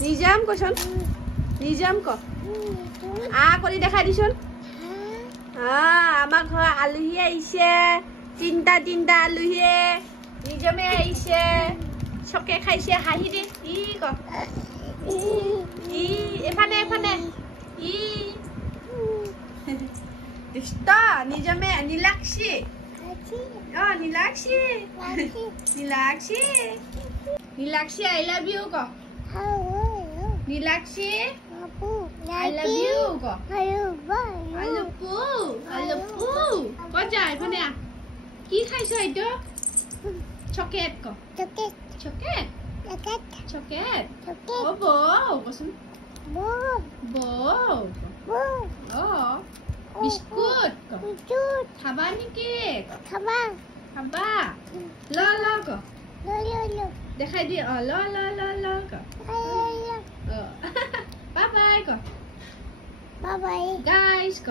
নিজাম কচোন নিজাম ক কৰি দেখাই দিছোন আমাৰ ঘৰ আলহী আহিছে তিনটা আলহীয়ে নিজামে আহিছে চকে খাইছে হাঁহি দি ই ক ই এফানে ই দুষ্ট নিজামে Nilakshi Nilakshi I love you ক নীলাক্ষী I love you ক I love you ক যা এফানে কি খাইছ এইটো চকলেট ক চকলেট ও বৌ কচোন বৌ বিস্কুট খাবা নেকি খাবা ল ক দেখাই দি ল ক বাই ক গাইজ ক